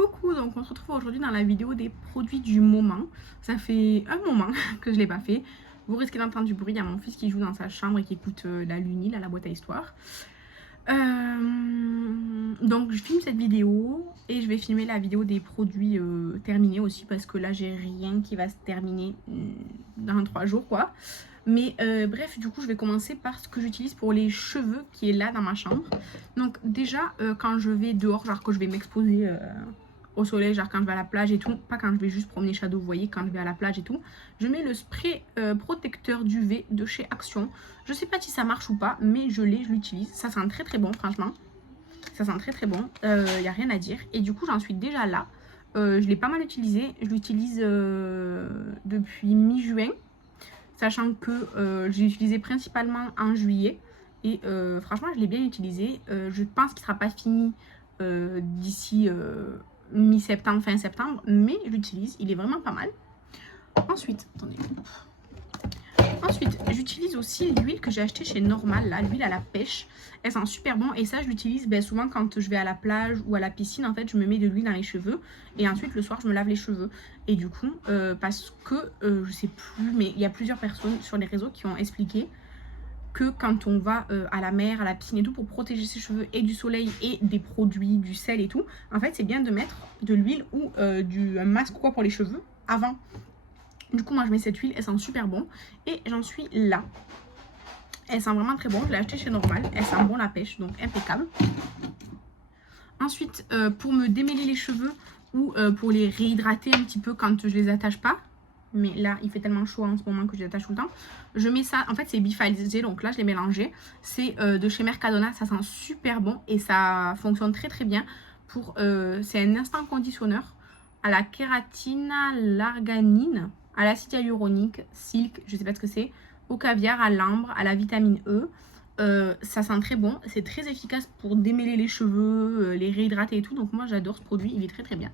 Coucou, donc on se retrouve aujourd'hui dans la vidéo des produits du moment. Ça fait un moment que je ne l'ai pas fait. Vous risquez d'entendre du bruit, il y a mon fils qui joue dans sa chambre et qui écoute la Luni, la boîte à histoire. Donc je filme cette vidéo et je vais filmer la vidéo des produits terminés aussi parce que là j'ai rien qui va se terminer dans 3 jours quoi. Mais bref, du coup je vais commencer par ce que j'utilise pour les cheveux qui est là dans ma chambre. Donc déjà quand je vais dehors, genre que je vais m'exposer au soleil, genre quand je vais à la plage et tout, pas quand je vais juste promener Shadow, vous voyez, quand je vais à la plage et tout, je mets le spray protecteur d'UV de chez Action. Je sais pas si ça marche ou pas, mais je l'utilise. Ça sent très très bon, franchement. Ça sent très très bon, y a rien à dire. Et du coup, j'en suis déjà là. Je l'ai pas mal utilisé. Je l'utilise depuis mi-juin, sachant que j'ai utilisé principalement en juillet. Et franchement, je l'ai bien utilisé. Je pense qu'il sera pas fini d'ici mi-septembre, fin septembre, mais je l'utilise. Il est vraiment pas mal. Ensuite, attendez. Ensuite, j'utilise aussi l'huile que j'ai achetée chez Normal, là, l'huile à la pêche. Elle sent super bon et ça, je l'utilise souvent quand je vais à la plage ou à la piscine. En fait, je me mets de l'huile dans les cheveux et ensuite, le soir, je me lave les cheveux. Et du coup, parce que, je sais plus, mais il y a plusieurs personnes sur les réseaux qui ont expliqué que quand on va à la mer, à la piscine et tout, pour protéger ses cheveux et du soleil et des produits, du sel et tout, en fait, c'est bien de mettre de l'huile ou un masque quoi pour les cheveux avant. Du coup, moi, je mets cette huile, elle sent super bon. Et j'en suis là. Elle sent vraiment très bon. Je l'ai achetée chez Normal. Elle sent bon la pêche, donc impeccable. Ensuite, pour me démêler les cheveux ou pour les réhydrater un petit peu quand je les attache pas. Mais là, il fait tellement chaud en ce moment que je les attache tout le temps. Je mets ça, en fait, c'est bifalisé. Donc là, je l'ai mélangé. C'est de chez Mercadona. Ça sent super bon et ça fonctionne très très bien. C'est un instant conditionneur à la kératine, à l'arganine, à l'acide hyaluronique, silk, je sais pas ce que c'est, au caviar, à l'ambre, à la vitamine E. Ça sent très bon, c'est très efficace pour démêler les cheveux, les réhydrater et tout. Donc moi j'adore ce produit, il est très très bien.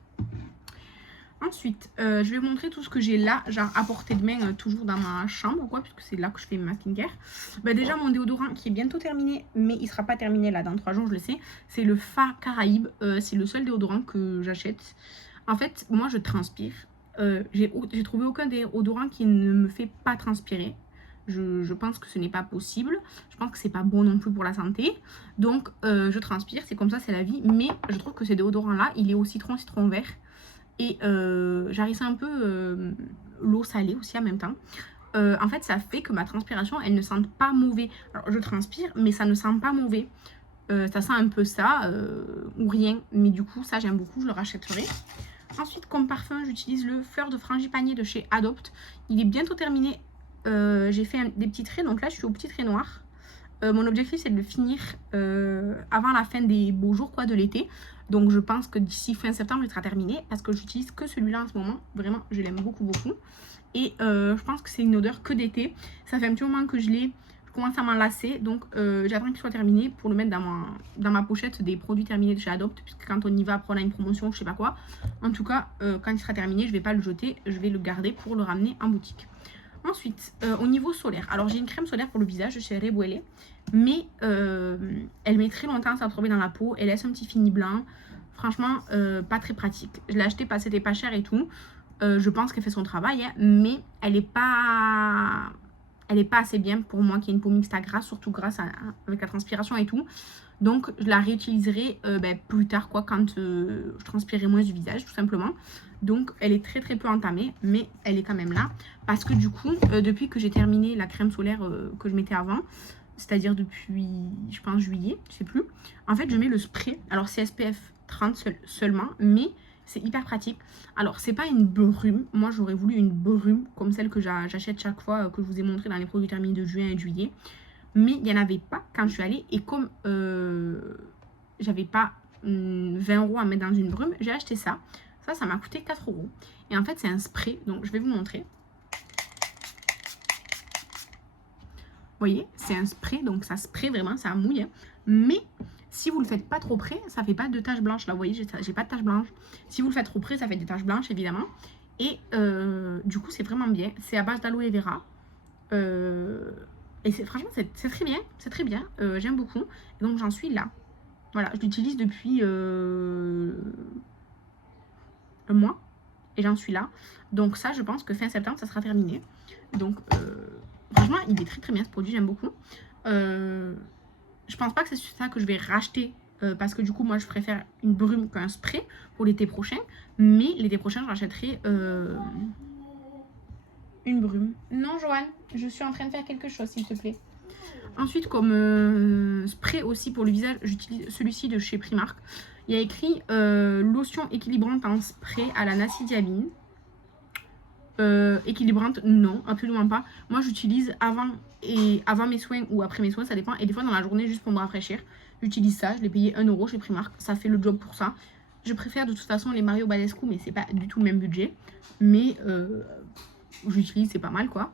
Ensuite, je vais vous montrer tout ce que j'ai là, genre à portée de main, toujours dans ma chambre, quoi, puisque c'est là que je fais ma skincare. Déjà, mon déodorant qui est bientôt terminé, mais il sera pas terminé là dans 3 jours, je le sais. C'est le Fa Caraïbe, c'est le seul déodorant que j'achète. En fait, moi, je transpire. J'ai trouvé aucun déodorant qui ne me fait pas transpirer. Je pense que ce n'est pas possible. Je pense que c'est pas bon non plus pour la santé. Donc, je transpire, c'est comme ça, c'est la vie. Mais je trouve que ce déodorant-là, il est au citron vert. Et j'arrive un peu l'eau salée aussi en même temps. En fait, ça fait que ma transpiration, elle ne sent pas mauvais. Alors, je transpire, mais ça ne sent pas mauvais. Ça sent un peu ça ou rien. Mais du coup, ça, j'aime beaucoup, je le rachèterai. Ensuite, comme parfum, j'utilise le fleur de frangipanier de chez Adopt. Il est bientôt terminé. J'ai fait des petits traits, donc là, je suis au petit trait noir. Mon objectif, c'est de le finir avant la fin des beaux jours quoi, de l'été. Donc, je pense que d'ici fin septembre, il sera terminé parce que j'utilise que celui-là en ce moment. Vraiment, je l'aime beaucoup, beaucoup. Et je pense que c'est une odeur que d'été. Ça fait un petit moment que je l'ai. Je commence à m'en lasser. Donc, j'attends qu'il soit terminé pour le mettre dans ma pochette des produits terminés de chez Adopt. Puisque quand on y va, après on a une promotion, je sais pas quoi. En tout cas, quand il sera terminé, je ne vais pas le jeter. Je vais le garder pour le ramener en boutique. Ensuite, au niveau solaire, alors j'ai une crème solaire pour le visage de chez Rebouelle, mais elle met très longtemps à s'absorber dans la peau, elle laisse un petit fini blanc, franchement pas très pratique. Je l'ai achetée parce que c'était pas cher et tout, je pense qu'elle fait son travail, hein, mais elle est pas assez bien pour moi qui ai une peau mixte à grasse, surtout avec la transpiration et tout. Donc je la réutiliserai plus tard quoi, quand je transpirerai moins du visage tout simplement. Donc elle est très très peu entamée, mais elle est quand même là. Parce que du coup, depuis que j'ai terminé la crème solaire que je mettais avant, c'est-à-dire depuis, je pense, juillet, je sais plus. En fait, je mets le spray. Alors c'est SPF 30 seulement, mais c'est hyper pratique. Alors c'est pas une brume. Moi j'aurais voulu une brume comme celle que j'achète chaque fois que je vous ai montré dans les produits terminés de juin et de juillet. Mais il n'y en avait pas quand je suis allée. Et comme j'avais pas 20 € à mettre dans une brume, j'ai acheté ça. Ça m'a coûté 4 €. Et en fait, c'est un spray. Donc, je vais vous montrer. Vous voyez, c'est un spray. Donc, ça spray vraiment, ça mouille. Hein. Mais si vous le faites pas trop près, ça fait pas de taches blanches. Là, vous voyez, j'ai pas de taches blanches. Si vous le faites trop près, ça fait des taches blanches, évidemment. Et du coup, c'est vraiment bien. C'est à base d'aloe vera. Et franchement, c'est très bien. C'est très bien. J'aime beaucoup. Et donc, j'en suis là. Voilà, je l'utilise depuis et j'en suis là. Donc ça, je pense que fin septembre, ça sera terminé. Donc franchement, il est très très bien ce produit, j'aime beaucoup. Je pense pas que c'est ça que je vais racheter parce que du coup, moi, je préfère une brume qu'un spray pour l'été prochain. Mais l'été prochain, je rachèterai une brume. Non, Joanne, je suis en train de faire quelque chose, s'il te plaît. Ensuite, comme spray aussi pour le visage, j'utilise celui-ci de chez Primark. Il y a écrit lotion équilibrante en spray à la nacidiamine. Équilibrante, non, absolument pas. Moi, j'utilise avant mes soins ou après mes soins, ça dépend. Et des fois, dans la journée, juste pour me rafraîchir, j'utilise ça. Je l'ai payé 1 € chez Primark. Ça fait le job pour ça. Je préfère de toute façon les Mario Badescu, mais c'est pas du tout le même budget. Mais j'utilise, c'est pas mal quoi.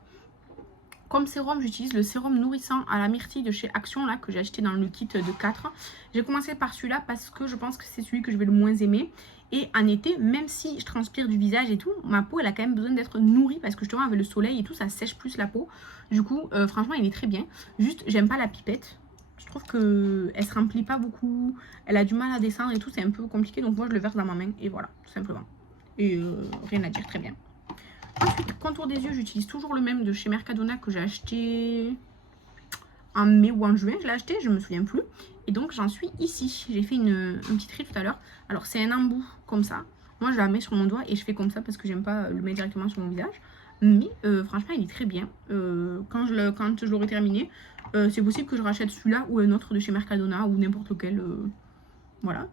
Comme sérum, j'utilise le sérum nourrissant à la myrtille de chez Action, là, que j'ai acheté dans le kit de 4. J'ai commencé par celui-là parce que je pense que c'est celui que je vais le moins aimer. Et en été, même si je transpire du visage et tout, ma peau, elle a quand même besoin d'être nourrie parce que justement, avec le soleil et tout, ça sèche plus la peau. Du coup, franchement, il est très bien. Juste, j'aime pas la pipette. Je trouve qu'elle se remplit pas beaucoup. Elle a du mal à descendre et tout, c'est un peu compliqué. Donc moi, je le verse dans ma main et voilà, tout simplement. Et rien à dire, très bien. Ensuite, contour des yeux, j'utilise toujours le même de chez Mercadona que j'ai acheté en mai ou en juin. Je l'ai acheté, je me souviens plus. Et donc, j'en suis ici. J'ai fait une petite tri tout à l'heure. Alors, c'est un embout comme ça. Moi, je la mets sur mon doigt et je fais comme ça parce que j'aime pas le mettre directement sur mon visage. Mais franchement, il est très bien. Quand je l'aurai terminé, c'est possible que je rachète celui-là ou un autre de chez Mercadona ou n'importe lequel. Voilà.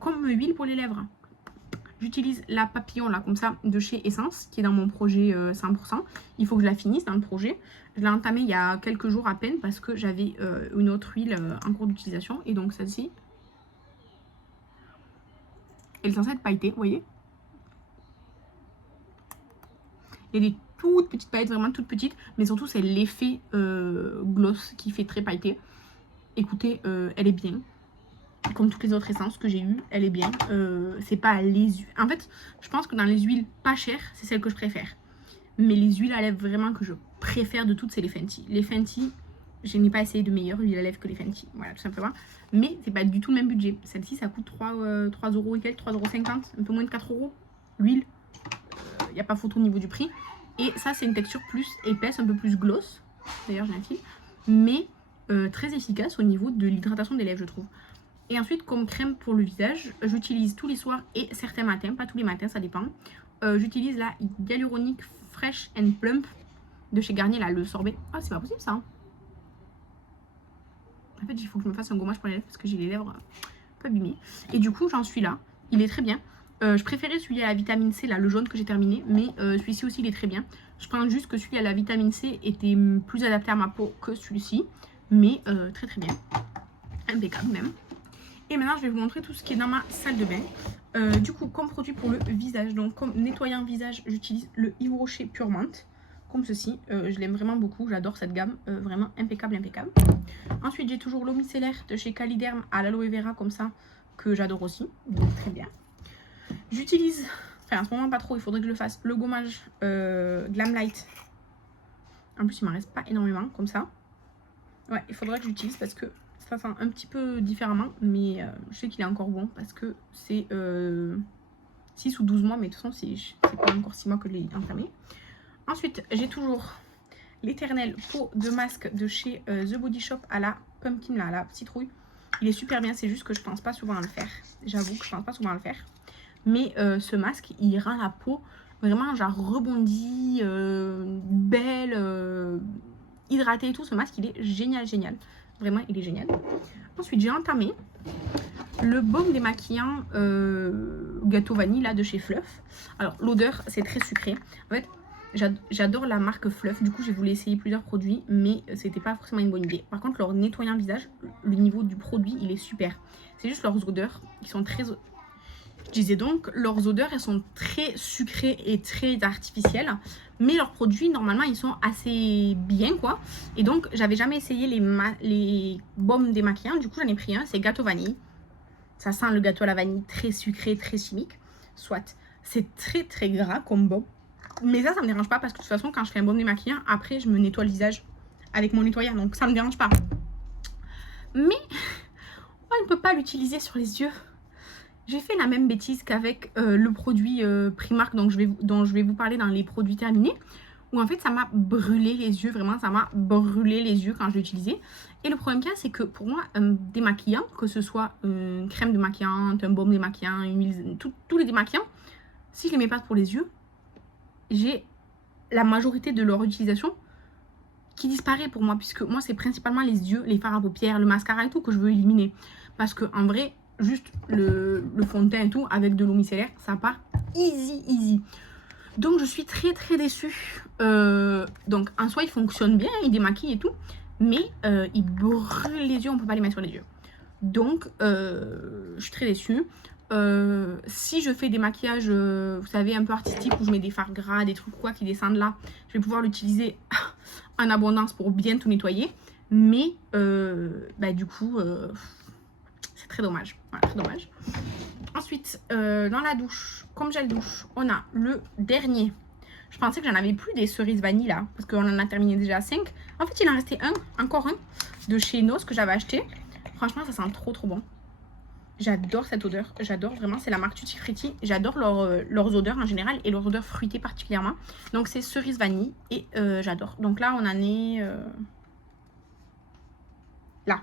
Comme huile pour les lèvres. J'utilise la papillon là comme ça de chez Essence qui est dans mon projet 100%. Il faut que je la finisse dans le projet. Je l'ai entamée il y a quelques jours à peine parce que j'avais une autre huile en cours d'utilisation. Et donc celle-ci, elle est censée être pailletée, vous voyez. Il y a des toutes petites paillettes, vraiment toutes petites. Mais surtout c'est l'effet gloss qui fait très pailleté. Écoutez, elle est bien. Comme toutes les autres essences que j'ai eues, elle est bien. C'est pas les huiles. En fait, je pense que dans les huiles pas chères, c'est celle que je préfère. Mais les huiles à lèvres vraiment que je préfère de toutes, c'est les Fenty. Les Fenty, je n'ai pas essayé de meilleures huiles à lèvres que les Fenty. Voilà, tout simplement. Mais c'est pas du tout le même budget. Celle-ci, ça coûte 3 € et quelques, 3,50 €, un peu moins de 4 €. L'huile, il n'y a pas photo au niveau du prix. Et ça, c'est une texture plus épaisse, un peu plus gloss. D'ailleurs, j'ai un fil. Mais très efficace au niveau de l'hydratation des lèvres, je trouve. Et ensuite, comme crème pour le visage, j'utilise tous les soirs et certains matins, pas tous les matins, ça dépend. J'utilise la Hyaluronic Fresh and Plump de chez Garnier, là, le sorbet. Ah, c'est pas possible ça. En fait, il faut que je me fasse un gommage pour les lèvres parce que j'ai les lèvres un peu abîmées. Et du coup, j'en suis là. Il est très bien. Je préférais celui à la vitamine C, là, le jaune que j'ai terminé. Mais celui-ci aussi, il est très bien. Je pense juste que celui à la vitamine C était plus adapté à ma peau que celui-ci. Mais très très bien. Impeccable même. Et maintenant, je vais vous montrer tout ce qui est dans ma salle de bain. Du coup, comme produit pour le visage, donc comme nettoyant visage, j'utilise le Yves Rocher Pure Menthe, comme ceci. Je l'aime vraiment beaucoup, j'adore cette gamme, vraiment impeccable, impeccable. Ensuite, j'ai toujours l'eau micellaire de chez Caliderm à l'aloe vera, comme ça, que j'adore aussi, donc très bien. J'utilise, enfin en ce moment pas trop, il faudrait que je le fasse, le gommage Glamlight. En plus, il m'en reste pas énormément, comme ça. Ouais, il faudrait que j'utilise parce que ça sent un petit peu différemment, mais je sais qu'il est encore bon parce que c'est 6 ou 12 mois, mais de toute façon, c'est pas encore 6 mois que je l'ai entamé. Ensuite, j'ai toujours l'éternel pot de masque de chez The Body Shop à la pumpkin, là, à la citrouille. Il est super bien, c'est juste que je pense pas souvent à le faire. J'avoue que je pense pas souvent à le faire. Mais ce masque, il rend la peau vraiment genre rebondie, belle, hydratée et tout. Ce masque, il est génial, génial. Vraiment, il est génial. Ensuite, j'ai entamé le baume démaquillant gâteau vanille là de chez Fluff. Alors, l'odeur, c'est très sucré. En fait, j'adore la marque Fluff. Du coup, j'ai voulu essayer plusieurs produits, mais c'était pas forcément une bonne idée. Par contre, leur nettoyant visage, le niveau du produit, il est super. C'est juste leurs odeurs qui sont très... Je disais donc, leurs odeurs, elles sont très sucrées et très artificielles. Mais leurs produits, normalement, ils sont assez bien, quoi. Et donc, j'avais jamais essayé les baumes démaquillants. Du coup, j'en ai pris un, c'est gâteau vanille. Ça sent le gâteau à la vanille, très sucré, très chimique. Soit, c'est très, très gras comme baume. Mais ça me dérange pas parce que de toute façon, quand je fais un baume démaquillant, après, je me nettoie le visage avec mon nettoyeur. Donc, ça me dérange pas. Mais, on ne peut pas l'utiliser sur les yeux. J'ai fait la même bêtise qu'avec le produit Primark dont je vais vous parler dans les produits terminés, où en fait ça m'a brûlé les yeux, vraiment ça m'a brûlé les yeux quand je l'ai utilisé. Et le problème qu'il y a, c'est que pour moi, un démaquillant, que ce soit une crème démaquillante, un baume démaquillant, une huile, tous les démaquillants, si je les mets pas pour les yeux, j'ai la majorité de leur utilisation qui disparaît pour moi, puisque moi c'est principalement les yeux, les fards à paupières, le mascara et tout que je veux éliminer. Parce que en vrai, juste le fond de teint et tout, avec de l'eau micellaire, ça part easy, easy. Donc je suis très très déçue. Donc en soi il fonctionne bien, il démaquille et tout, mais il brûle les yeux, on peut pas les mettre sur les yeux. Donc je suis très déçue. Si je fais des maquillages, vous savez, un peu artistiques, où je mets des fards gras, des trucs quoi qui descendent là, je vais pouvoir l'utiliser en abondance pour bien tout nettoyer. Mais bah, du coup, c'est très dommage. Voilà, très dommage. Ensuite, dans la douche, comme gel douche, on a le dernier. Je pensais que j'en avais plus des cerises vanille là, parce qu'on en a terminé déjà 5. En fait, il en restait encore un de chez Nos que j'avais acheté. Franchement, ça sent trop trop bon. J'adore cette odeur, j'adore vraiment, c'est la marque Tutti Frutti. J'adore leurs odeurs en général et leurs odeurs fruitées particulièrement. Donc c'est cerise vanille et j'adore. Donc là, on en est là.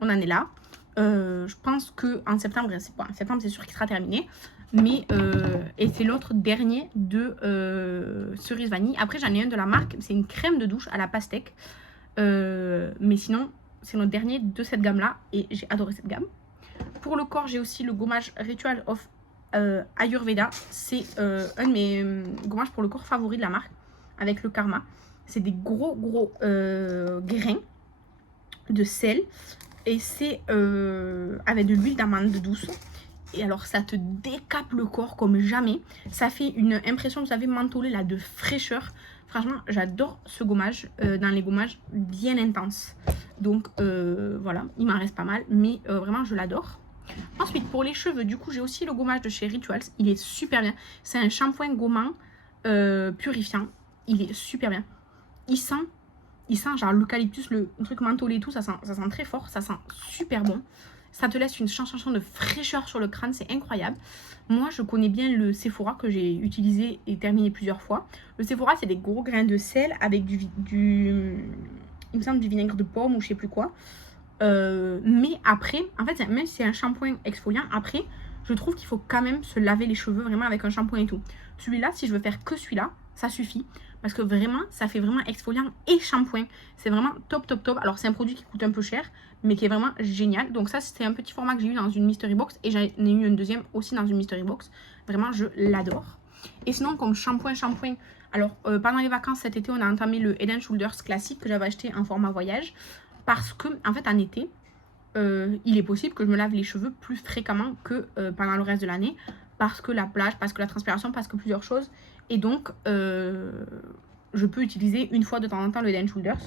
On en est là. Je pense qu'en septembre, c'est bon, en septembre c'est sûr qu'il sera terminé. Mais et c'est l'autre dernier de cerise vanille. Après j'en ai un de la marque, c'est une crème de douche à la pastèque. Mais sinon c'est notre dernier de cette gamme là et j'ai adoré cette gamme. Pour le corps j'ai aussi le gommage Ritual of Ayurveda. C'est un de mes gommages pour le corps favoris de la marque avec le Karma. C'est des gros grains de sel. Et c'est avec de l'huile d'amande douce. Et alors ça te décape le corps comme jamais. Ça fait une impression, vous savez, mentholée là, de fraîcheur. Franchement, j'adore ce gommage dans les gommages bien intenses. Donc voilà, il m'en reste pas mal. Mais vraiment, je l'adore. Ensuite, pour les cheveux, du coup, j'ai aussi le gommage de chez Rituals. Il est super bien. C'est un shampoing gommant purifiant. Il est super bien. Il sent genre l'eucalyptus, le truc mentholé et tout, ça sent très fort, ça sent super bon. Ça te laisse une sensation de fraîcheur sur le crâne, c'est incroyable. Moi, je connais bien le Sephora que j'ai utilisé et terminé plusieurs fois. Le Sephora, c'est des gros grains de sel avec il me semble du vinaigre de pomme ou je sais plus quoi. Mais après, en fait, même si c'est un shampoing exfoliant, après, je trouve qu'il faut quand même se laver les cheveux vraiment avec un shampoing et tout. Celui-là, si je veux faire que celui-là, ça suffit. Parce que vraiment, ça fait vraiment exfoliant et shampoing. C'est vraiment top, top, top. Alors, c'est un produit qui coûte un peu cher, mais qui est vraiment génial. Donc ça, c'était un petit format que j'ai eu dans une mystery box. Et j'en ai eu une deuxième aussi dans une mystery box. Vraiment, je l'adore. Et sinon, comme shampoing, alors, pendant les vacances cet été, on a entamé le Head & Shoulders classique que j'avais acheté en format voyage. Parce que, en fait, en été, il est possible que je me lave les cheveux plus fréquemment que pendant le reste de l'année. Parce que la plage, parce que la transpiration, parce que plusieurs choses. Et donc, je peux utiliser une fois de temps en temps le Head & Shoulders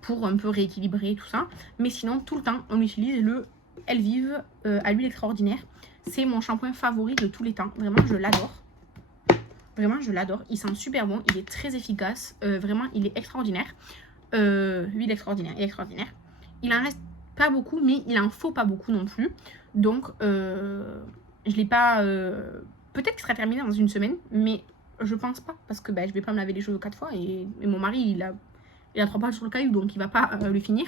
pour un peu rééquilibrer tout ça. Mais sinon, tout le temps, on utilise le Elvive à l'huile extraordinaire. C'est mon shampoing favori de tous les temps. Vraiment, je l'adore. Vraiment, je l'adore. Il sent super bon. Il est très efficace. Vraiment, il est extraordinaire. Huile extraordinaire. Il est extraordinaire. Il en reste pas beaucoup, mais il en faut pas beaucoup non plus. Donc, je l'ai pas... peut-être qu'il sera terminé dans une semaine, mais je pense pas. Parce que je vais pas me laver les cheveux 4 fois. Et mon mari, il a 3 pages sur le caillou, donc il va pas le finir.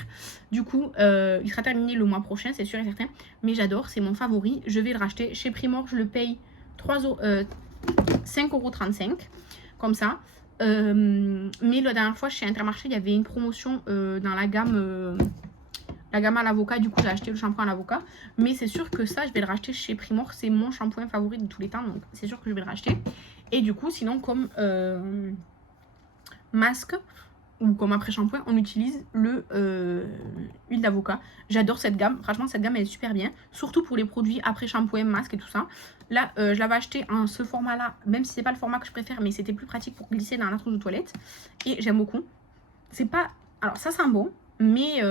Du coup, il sera terminé le mois prochain, c'est sûr et certain. Mais j'adore, c'est mon favori. Je vais le racheter. Chez Primor, je le paye 5,35 €. Comme ça. Mais la dernière fois, chez Intermarché, il y avait une promotion dans la gamme... la gamme à l'avocat, du coup j'ai acheté le shampoing à l'avocat. Mais c'est sûr que ça, je vais le racheter chez Primor. C'est mon shampoing favori de tous les temps. Donc c'est sûr que je vais le racheter. Et du coup, sinon, comme masque ou comme après shampoing, on utilise le huile d'avocat. J'adore cette gamme. Franchement, cette gamme, elle est super bien. Surtout pour les produits après shampoing, masque et tout ça. Là, je l'avais acheté en ce format-là. Même si c'est pas le format que je préfère, mais c'était plus pratique pour glisser dans la trousse de toilette. Et j'aime beaucoup. C'est pas... Alors, ça sent bon. Mais...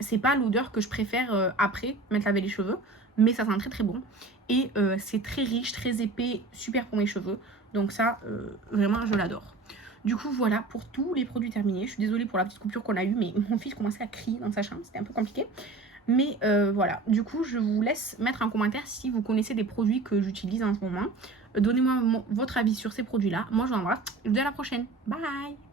c'est pas l'odeur que je préfère après m'être lavé les cheveux, mais ça sent très très bon. Et c'est très riche, très épais, super pour mes cheveux. Donc ça, vraiment, je l'adore. Du coup, voilà pour tous les produits terminés. Je suis désolée pour la petite coupure qu'on a eue, mais mon fils commençait à crier dans sa chambre, c'était un peu compliqué. Mais voilà, du coup, je vous laisse mettre en commentaire si vous connaissez des produits que j'utilise en ce moment. Donnez-moi votre avis sur ces produits-là. Moi, je vous embrasse. Je vous dis à la prochaine. Bye!